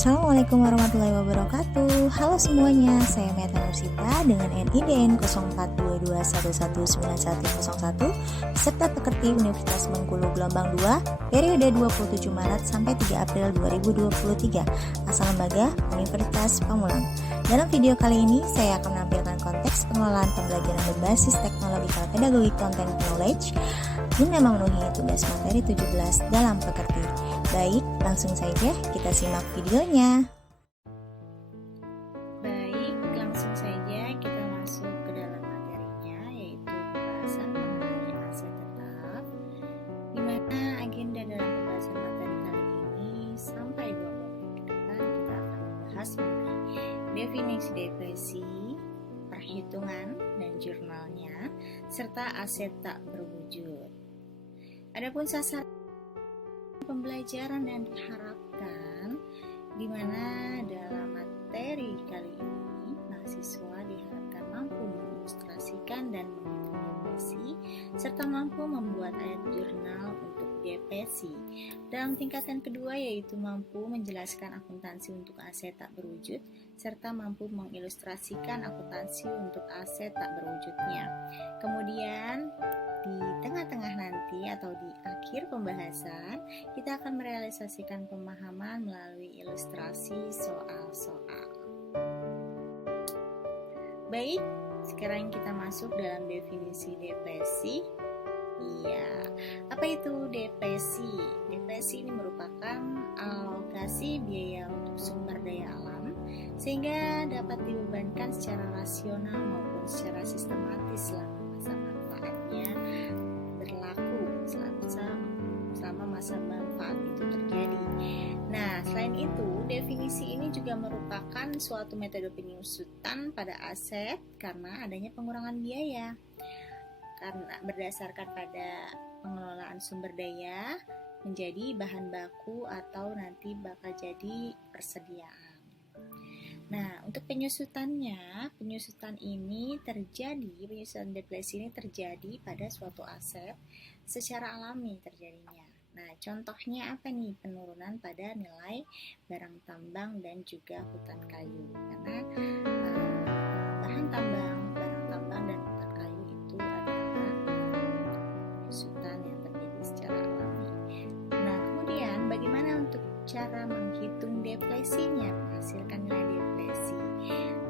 Assalamualaikum warahmatullahi wabarakatuh. Halo semuanya, saya Meta Nursita dengan NIDN 0422119191 serta pekerti Universitas Bengkulu Gelombang 2 periode 27 Maret sampai 3 April 2023 asal lembaga Universitas Pamulang. Dalam video kali ini saya akan menampilkan konteks pengelolaan pembelajaran berbasis teknologikal pedagogic content knowledge guna memenuhi tugas materi 17 dalam pekerti. Baik, langsung saja kita simak videonya. Baik, langsung saja kita masuk ke dalam materinya, yaitu pembahasan mengenai aset tetap, di mana agenda dalam pembahasan materi kali ini sampai 20 menit ke depan kita akan membahas mengenai definisi depresi, perhitungan dan jurnalnya, serta aset tak berwujud. Adapun sasaran pembelajaran yang diharapkan, di mana dalam materi kali ini mahasiswa diharapkan mampu mengilustrasikan dan menghitung depresi serta mampu membuat ayat jurnal untuk depresi. Dalam tingkatan kedua yaitu mampu menjelaskan akuntansi untuk aset tak berwujud serta mampu mengilustrasikan akuntansi untuk aset tak berwujudnya. Kemudian di tengah-tengah nanti atau di akhir pembahasan, kita akan merealisasikan pemahaman melalui ilustrasi soal-soal. Baik, sekarang kita masuk dalam definisi depresi. Iya, apa itu depresi? Depresi ini merupakan alokasi biaya untuk sumber daya alam sehingga dapat dibebankan secara rasional maupun secara sistematis selama masa manfaatnya berlaku, selama masa manfaat itu terjadi. Nah, selain itu, definisi ini juga merupakan suatu metode penyusutan pada aset karena adanya pengurangan biaya. Karena berdasarkan pada pengelolaan sumber daya menjadi bahan baku atau nanti bakal jadi persediaan. Nah, untuk penyusutan depresi ini terjadi pada suatu aset secara alami terjadinya. Nah, contohnya apa nih? Penurunan pada nilai barang tambang dan juga hutan kayu. Karena bahan tambang, dan hutan kayu itu adalah penyusutan yang terjadi secara alami. Nah, kemudian bagaimana untuk cara menghitung depresinya, menghasilkan nilai depresi?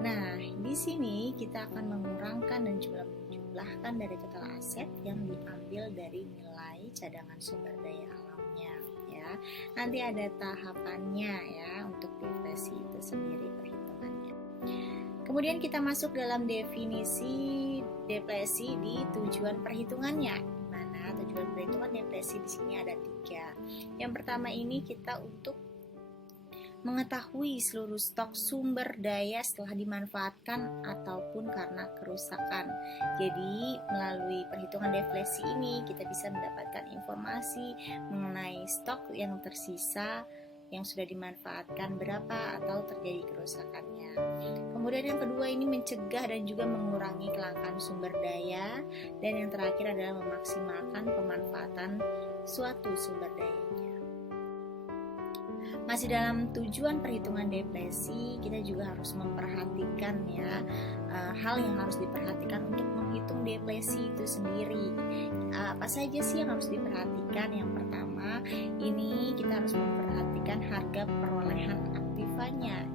Nah, di sini kita akan mengurangkan dan juga menjumlahkan dari total aset yang diambil dari nilai cadangan sumber daya alamnya, ya. Nanti ada tahapannya ya untuk depresi itu sendiri perhitungannya. Kemudian kita masuk dalam definisi depresi di tujuan perhitungannya. Di mana tujuan perhitungan depresi di sini ada 3. Yang pertama ini kita untuk mengetahui seluruh stok sumber daya setelah dimanfaatkan ataupun karena kerusakan. Jadi melalui perhitungan depresi ini kita bisa mendapatkan informasi mengenai stok yang tersisa yang sudah dimanfaatkan berapa atau terjadi kerusakannya. Kemudian yang kedua ini mencegah dan juga mengurangi kelangkaan sumber daya, dan yang terakhir adalah memaksimalkan pemanfaatan suatu sumber dayanya. Masih dalam tujuan perhitungan depresi, kita juga harus memperhatikan ya hal yang harus diperhatikan untuk menghitung depresi itu sendiri. Apa saja sih yang harus diperhatikan? Yang pertama, ini kita harus memperhatikan harga perolehan aktivanya,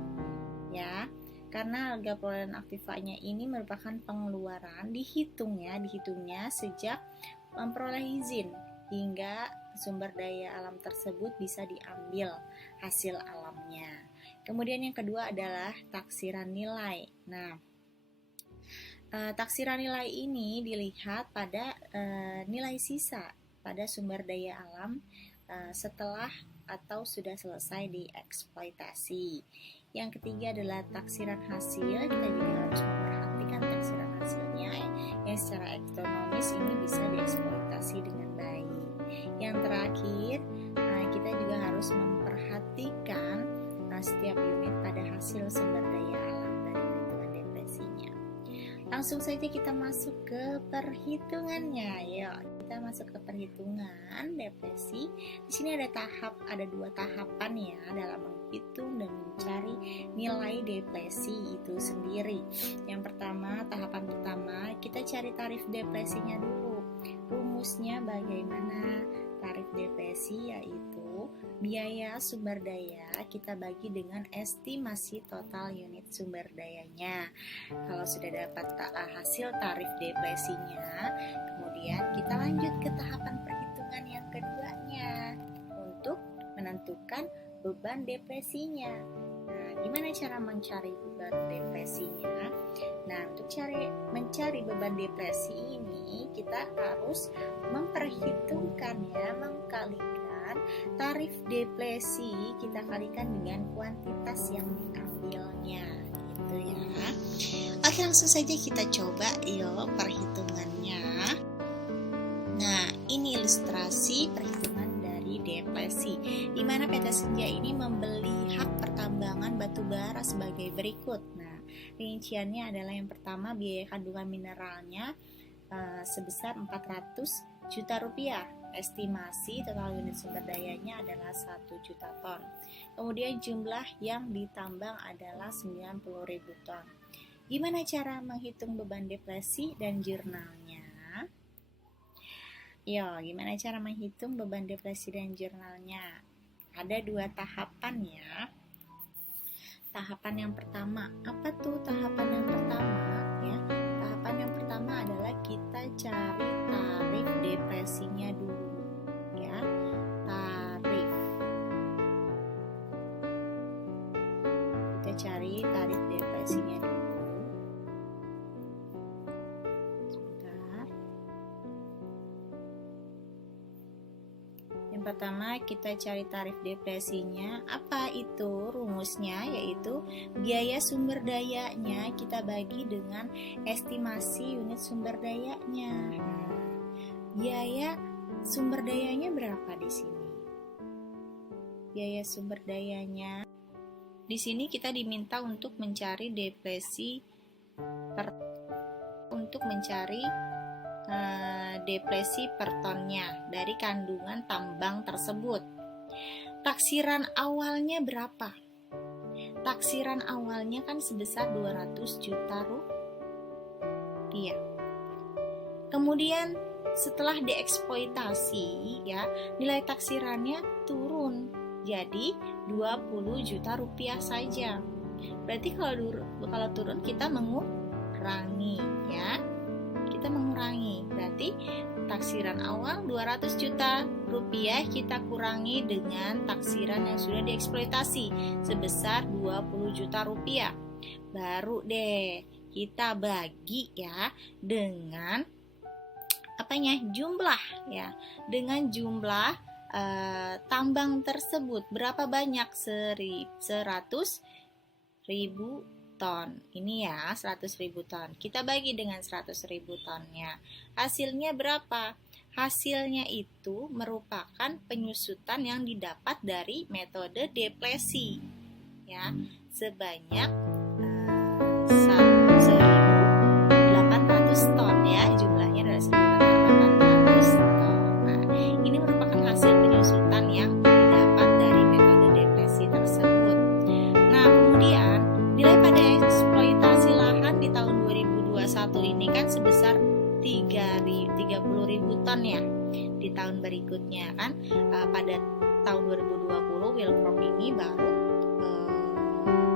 ya. Karena harga perolehan aktivanya ini merupakan pengeluaran dihitungnya sejak memperoleh izin hingga sumber daya alam tersebut bisa diambil hasil alamnya. Kemudian yang kedua adalah taksiran nilai. Nah, taksiran nilai ini dilihat pada nilai sisa pada sumber daya alam setelah atau sudah selesai dieksploitasi. Yang ketiga adalah taksiran hasil. Kita juga harus memperhatikan taksiran hasilnya yang secara ekonomis ini bisa dieksploitasi dengan baik. Yang terakhir, kita juga harus memperhatikan setiap unit pada hasil sumber daya alam dari perhitungan depresinya. langsung saja kita masuk ke perhitungannya. Yuk, kita masuk ke perhitungan depresi. Di sini ada dua tahapan ya dalam menghitung dan mencari nilai depresi itu sendiri. Yang pertama, tahapan pertama, kita cari tarif depresinya dulu. Rumusnya bagaimana? Tarif depresi yaitu biaya sumber daya kita bagi dengan estimasi total unit sumber dayanya. Kalau sudah dapat hasil tarif depresinya, kemudian kita lanjut ke tahapan perhitungan yang keduanya untuk menentukan beban depresinya. Nah, gimana cara mencari beban depresinya? Nah, untuk mencari beban depresi ini kita harus memperhitungkan ya, mengkalikan tarif depresi, kita kalikan dengan kuantitas yang diambilnya gitu ya. Oke, langsung saja kita coba yuk perhitungannya. Nah, ini ilustrasi perhitungan dari depresi, di mana PT Senja ini membeli hak pertambangan batu bara sebagai berikut. Nah, rinciannya adalah yang pertama biaya kandungan mineralnya sebesar 400 juta rupiah. Estimasi total unit sumber dayanya adalah 1 juta ton. Kemudian jumlah yang ditambang adalah 90.000 ton. Gimana cara menghitung beban depresi dan jurnalnya? Gimana cara menghitung beban depresi dan jurnalnya? Ada dua tahapan ya. Tahapan yang pertama, apa tuh tahapan yang pertama ya? Tahapan yang pertama adalah kita cari tarif depresinya dulu ya. Tarif. Kita cari tarif depresinya dulu. Sebentar. Yang pertama kita cari tarif depresinya. Apa itu rumusnya? Yaitu biaya sumber dayanya kita bagi dengan estimasi unit sumber dayanya. Nah, biaya sumber dayanya berapa di sini? Biaya sumber dayanya di sini kita diminta untuk mencari depresi depresi per tonnya dari kandungan tambang tersebut. Taksiran awalnya berapa? Taksiran awalnya kan sebesar 200 juta rupiah. Kemudian setelah dieksploitasi ya, nilai taksirannya turun jadi 20 juta rupiah saja. Berarti kalau turun kita mengurangi ya. Kita mengurangi, berarti taksiran awal 200 juta rupiah kita kurangi dengan taksiran yang sudah dieksploitasi sebesar 20 juta rupiah. Baru deh kita bagi ya dengan jumlah ya, dengan jumlah tambang tersebut berapa banyak? 100.000 ton. Ini ya 100.000 ton. Kita bagi dengan 100.000 tonnya. Hasilnya berapa? Hasilnya itu merupakan penyusutan yang didapat dari metode depresi. Ya, sebanyak 1.800 ton ya, jumlahnya adalah 1.800 ton. Nah, ini merupakan hasil penyusutan yang didapat dari metode depresi tersebut. Nah, kemudian nilai pada eksploitasi lahan di tahun 2021 ini kan sebesar 30.000 ton ya. Di tahun berikutnya kan pada tahun 2020 Wilprop ini baru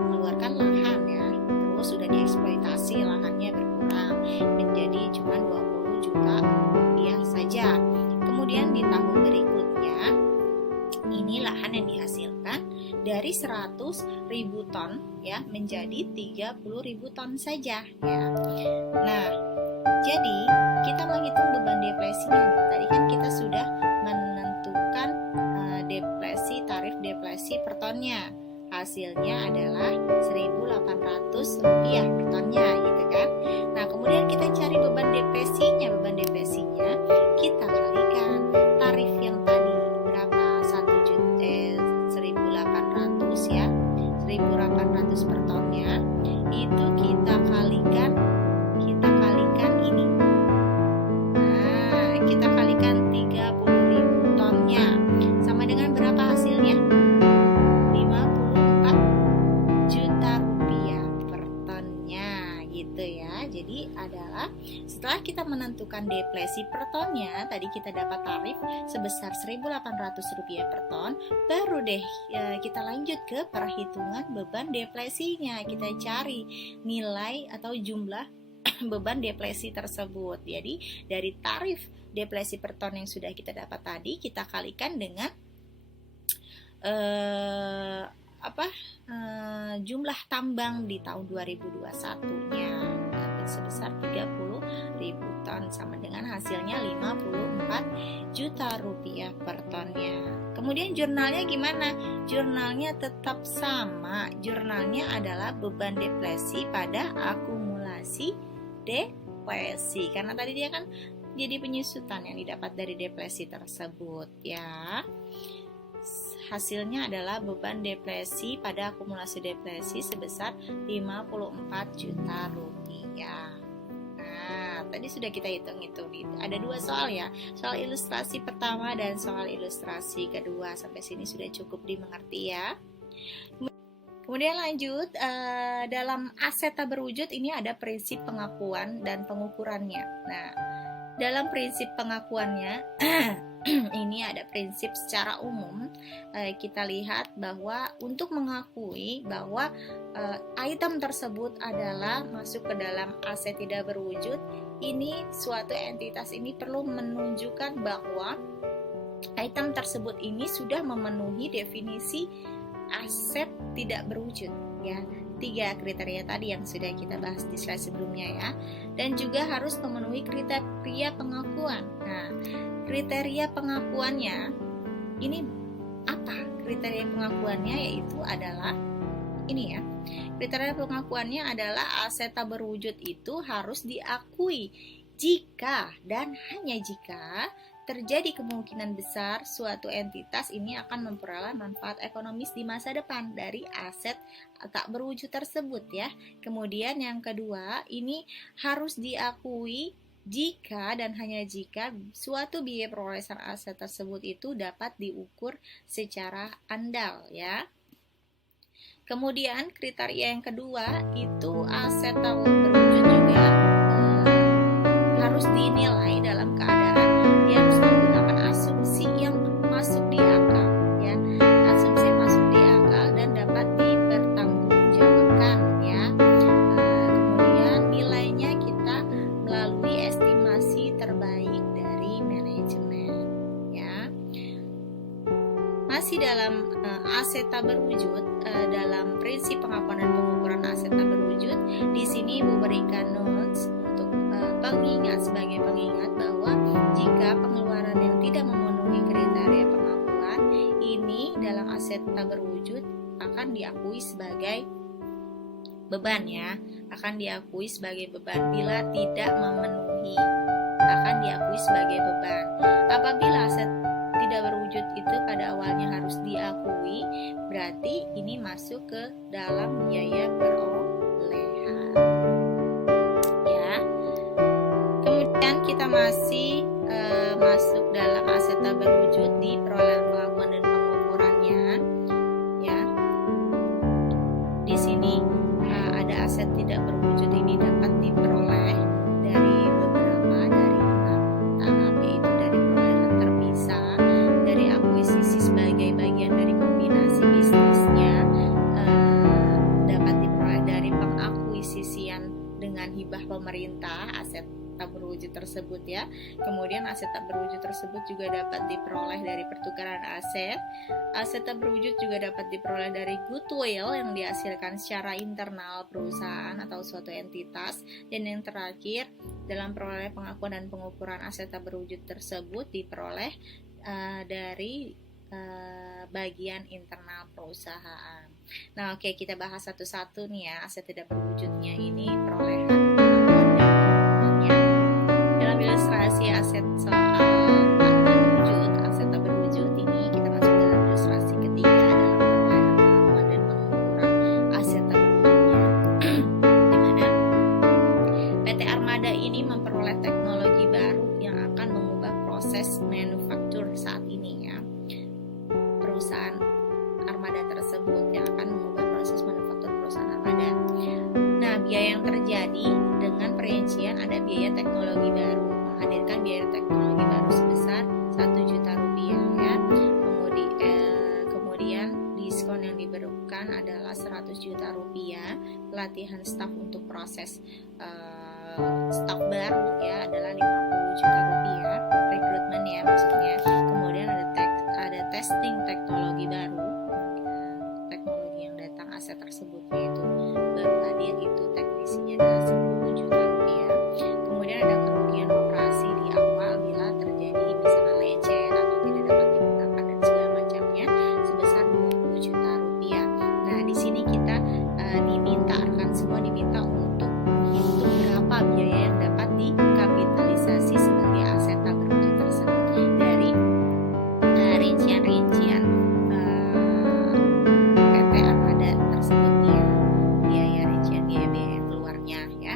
mengeluarkan lahan ya. Terus sudah dieksploitasi, lahannya berkurang menjadi cuma 20 juta rupiah saja. Kemudian di tahun berikutnya ini lahan yang dihasilkan dari 100.000 ton ya menjadi 30.000 ton saja ya. Nah, jadi kita menghitung beban depresinya. Tadi kan kita sudah menentukan tarif depresi per tonnya. Hasilnya adalah 1.800 rupiah per tonnya gitu kan. Nah, kemudian kita cari beban depresinya. Beban depresinya kita kalikan tarif yang tadi berapa? 1.800 ya. 1.800 per tonnya itu kita kalikan adalah setelah kita menentukan depresi per tonnya, tadi kita dapat tarif sebesar Rp1.800 per ton, baru deh kita lanjut ke perhitungan beban depresinya. Kita cari nilai atau jumlah beban depresi tersebut. Jadi dari tarif depresi per ton yang sudah kita dapat tadi, kita kalikan dengan jumlah tambang di tahun 2021-nya sebesar 30.000 ton, sama dengan hasilnya 54 juta rupiah per tonnya. Kemudian jurnalnya gimana? Jurnalnya tetap sama. Jurnalnya adalah beban depresi pada akumulasi depresi, karena tadi dia kan jadi penyusutan yang didapat dari depresi tersebut ya. Hasilnya adalah beban depresi pada akumulasi depresi sebesar 54 juta rupiah. Nah, tadi sudah kita hitung-hitung. Ada 2 soal ya, soal ilustrasi pertama dan soal ilustrasi kedua. Sampai sini sudah cukup dimengerti ya. Kemudian lanjut, dalam aset tak berwujud ini ada prinsip pengakuan dan pengukurannya. Nah, dalam prinsip pengakuannya ini ada prinsip secara umum. Kita lihat bahwa untuk mengakui bahwa item tersebut adalah masuk ke dalam aset tidak berwujud, ini suatu entitas ini perlu menunjukkan bahwa item tersebut ini sudah memenuhi definisi aset tidak berwujud ya. 3 kriteria tadi yang sudah kita bahas di slide sebelumnya ya. Dan juga harus memenuhi kriteria pengakuan. Nah, kriteria pengakuannya ini apa? Kriteria pengakuannya yaitu adalah ini ya. Kriteria pengakuannya adalah aset tak berwujud itu harus diakui jika dan hanya jika terjadi kemungkinan besar suatu entitas ini akan memperoleh manfaat ekonomis di masa depan dari aset tak berwujud tersebut ya. Kemudian yang kedua, ini harus diakui jika dan hanya jika suatu biaya perolehan aset tersebut itu dapat diukur secara andal ya. Kemudian kriteria yang kedua itu aset tak berwujud juga harus dinilai dalam keadaan dia harus menggunakan asumsi yang masuk di akal ya, asumsi yang masuk di akal dan dapat dipertanggungjawabkan ya. Kemudian nilainya kita melalui estimasi terbaik dari manajemen ya. Masih dalam aset tak berwujud, dalam prinsip pengakuan dan pengukuran aset tak berwujud, di sini Ibu berikan notes untuk pengingat, sebagai pengingat bahwa jika pengeluaran yang tidak memenuhi kriteria pengakuan ini dalam aset tak berwujud akan diakui sebagai beban ya, akan diakui sebagai beban. Bila tidak memenuhi akan diakui sebagai beban. Apabila aset tidak berwujud itu pada awalnya harus diakui, berarti ini masuk ke dalam biaya perolehan ya. Kemudian kita masih masuk dalam aset tak berwujud di perolehan pengakuan dan pengukurannya ya. Di sini ada aset tidak berwujud ini dapat diperoleh dari beberapa dari 6 tahap, yaitu dari perolehan terpisah, dari akuisisi sebagai bagian dari kombinasi bisnisnya, dapat diperoleh dari pengakuisisian dengan hibah pemerintah aset tak berwujud tersebut ya. Kemudian aset tak berwujud tersebut juga dapat diperoleh dari pertukaran aset. Aset tak berwujud juga dapat diperoleh dari goodwill yang dihasilkan secara internal perusahaan atau suatu entitas. Dan yang terakhir, dalam perolehan pengakuan dan pengukuran aset tak berwujud tersebut diperoleh dari bagian internal perusahaan. Nah, oke, kita bahas satu-satu nih ya, aset tidak berwujudnya ini perolehan ilustrasi aset soal tak berwujud, aset tak berwujud ini kita masuk dalam ilustrasi ketiga dalam perolehan pengakuan dan pengukuran aset tak berwujudnya, dimana PT Armada ini memperoleh teknologi baru yang akan mengubah proses manufaktur saat ini ya. Perusahaan Armada tersebut yang akan mengubah proses manufaktur perusahaan Armada. Nah, biaya yang terjadi dengan perincian diperlukan adalah 100 juta rupiah, pelatihan staf untuk proses staf baru ya adalah 50 juta rupiah, rekrutmen ya maksudnya. Kemudian ada testing teknologi baru, teknologi yang datang aset tersebut yaitu baru hadir itu teknisinya adalah 10 juta rupiah. Kemudian ada kerugian operasi di awal bila terjadi misalnya lecet atau tidak dapat digunakan dan segala macamnya sebesar 20 juta rupiah. Nah, di sini kita rekan semua diminta untuk menghitung berapa biaya yang dapat dikapitalisasi sebagai aset tak berwujud tersebut dari rincian-rincian PT Armada tersebut ya, biaya rincian biaya keluarnya ya.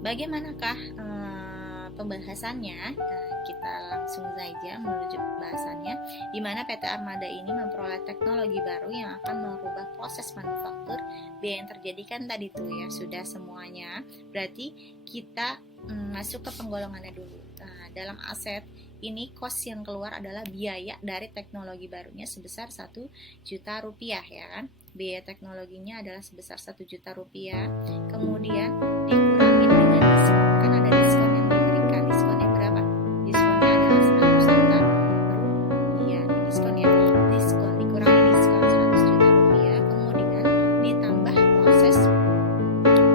Bagaimanakah pembahasannya? Kita langsung saja menuju pembahasannya, di mana PT Armada ini memperoleh teknologi baru yang akan merubah proses manufaktur. Biaya yang terjadi kan tadi tuh ya sudah semuanya. Berarti kita masuk ke penggolongannya dulu. Nah, dalam aset ini cost yang keluar adalah biaya dari teknologi barunya sebesar 1 juta rupiah ya kan. Biaya teknologinya adalah sebesar 1 juta rupiah. Kemudian dikurangi dengan diskon. Kan ada diskon yang diberikan. Diskonnya berapa? Diskonnya adalah 100 juta rupiah. Diskon dikurangi diskon 100 juta rupiah. Kemudian ditambah proses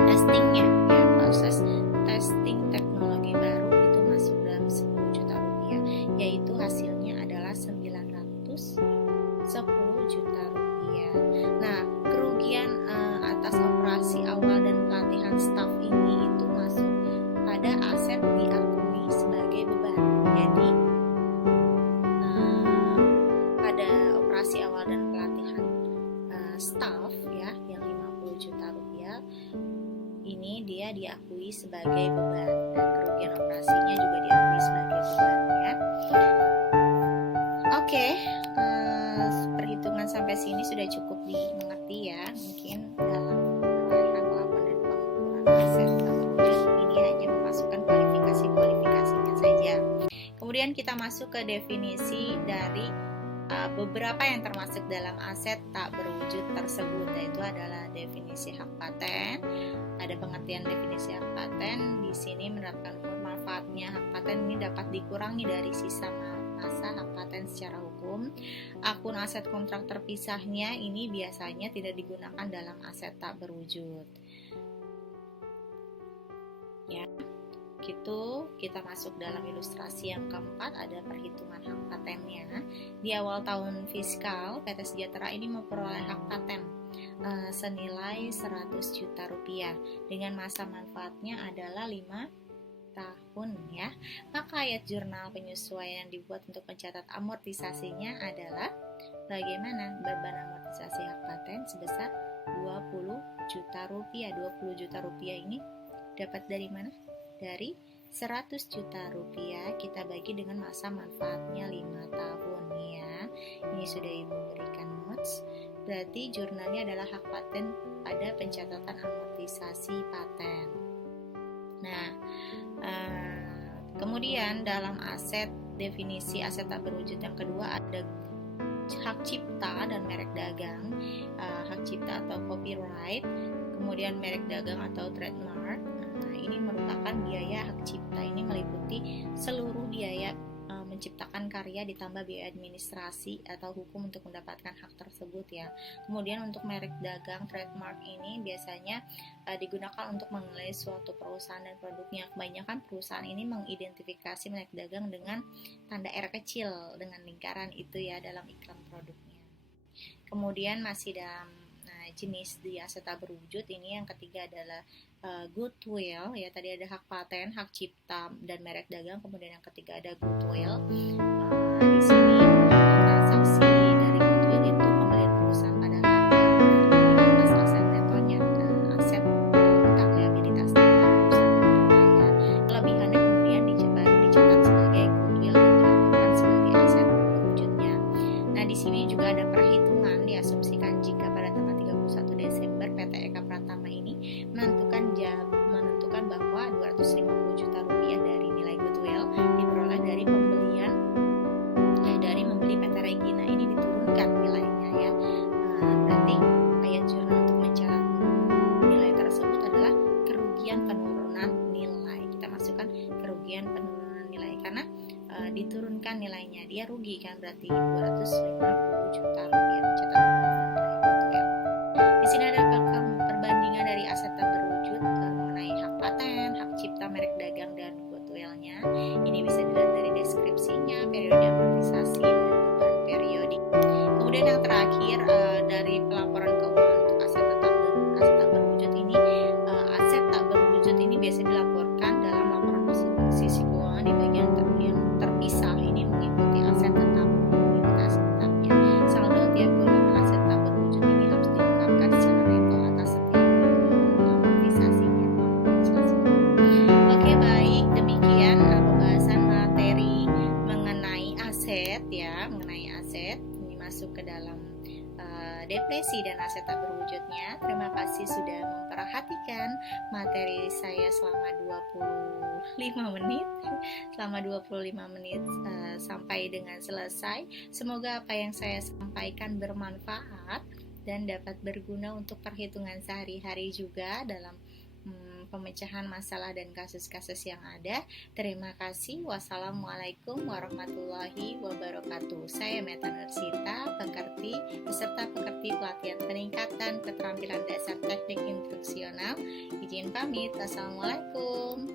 testingnya ya, proses testing teknologi baru itu masuk dalam 10 juta rupiah, yaitu hasilnya adalah 910 juta rupiah. Nah, kerugian atas operasi awal dan pelatihan staf ini itu masuk pada aset diakui sebagai beban. Jadi pada operasi awal dan pelatihan staf ya yang 50 juta rupiah ini dia diakui sebagai beban dan kerugian operasinya juga diakui sebagai beban ya. Oke, perhitungan sampai sini sudah cukup dimengerti ya. Mungkin dalam perolehan pelaporan dan pengukuran aset terwujud ini hanya memasukkan kualifikasinya saja. Kemudian kita masuk ke definisi dari beberapa yang termasuk dalam aset tak berwujud tersebut, yaitu adalah definisi hak paten. Ada pengertian definisi hak paten. Di sini menerapkan manfaatnya hak paten ini dapat dikurangi dari sisa masa hak paten secara hukum. Akun aset kontrak terpisahnya ini biasanya tidak digunakan dalam aset tak berwujud. Ya. Gitu, kita masuk dalam ilustrasi yang keempat, ada perhitungan hak patennya. Di awal tahun fiskal, PT Sejahtera ini memperoleh hak paten senilai 100 juta rupiah dengan masa manfaatnya adalah 5 tahun ya. Maka ayat jurnal penyesuaian yang dibuat untuk mencatat amortisasinya adalah bagaimana beban amortisasi hak paten sebesar 20 juta rupiah. 20 juta rupiah ini dapat dari mana? Dari 100 juta rupiah kita bagi dengan masa manfaatnya 5 tahun ya. Ini sudah Ibu berikan notes. Berarti jurnalnya adalah hak paten pada pencatatan amortisasi paten. Nah, kemudian dalam aset, definisi aset tak berwujud yang kedua ada hak cipta dan merek dagang. Hak cipta atau copyright, kemudian merek dagang atau trademark. Nah, ini merupakan biaya hak cipta. Ini meliputi seluruh biaya menciptakan karya ditambah biaya administrasi atau hukum untuk mendapatkan hak tersebut ya. Kemudian untuk merek dagang, trademark ini biasanya digunakan untuk menilai suatu perusahaan dan produknya. Kebanyakan perusahaan ini mengidentifikasi merek dagang dengan tanda R kecil dengan lingkaran itu ya dalam iklan produknya. Kemudian masih dalam jenis di aset tak berwujud ini yang ketiga adalah goodwill ya, tadi ada hak paten, hak cipta dan merek dagang, kemudian yang ketiga ada goodwill. Di sini transaksi dari goodwill itu pembelian perusahaan pada harga atas aset netonya, aset tentang liabilitas perusahaan ya. Kelebihannya kemudian dicatat sebagai goodwill dan dilaporkan sebagai aset berwujudnya. Nah, di sini juga ada perhitungan diasumsikan jika pada tanggal 31 Desember PT Eka Pratama ini menentukan bahwa 250 juta rupiah dari nilai goodwill diperoleh dari pembelian rugi kan, berarti 250 juta rupiah catatan dari goodwill. Di sini ada perbandingan dari aset tak berwujud mengenai hak paten, hak cipta, merek dagang, dan goodwill-nya. Ini bisa dilihat dari deskripsinya, periode amortisasi, dan beban periodik. Kemudian yang terakhir dari pelaporan keuangan untuk aset tak berwujud ini, aset tak berwujud ini biasa dilaporkan dalam laporan posisi keuangan di bagian yang terpisah. Ini mengikuti aset tetap, mengikuti aset tetapnya. Saldo tiap golongan aset tak berwujud ini harus diungkapkan secara neto atas setiap amortisasinya. Oke, baik, demikian pembahasan materi mengenai aset ya, mengenai aset. Ini masuk ke dalam depresi dan aset tak berwujudnya. Terima kasih sudah memperhatikan materi saya selama 25 menit. Selama 25 menit sampai dengan selesai. Semoga apa yang saya sampaikan bermanfaat dan dapat berguna untuk perhitungan sehari-hari juga dalam pemecahan masalah dan kasus-kasus yang ada. Terima kasih. Wassalamualaikum warahmatullahi wabarakatuh. Saya Meta Nursita, peserta pekerti pelatihan peningkatan keterampilan dasar teknik instruksional. Izin pamit. Wassalamualaikum.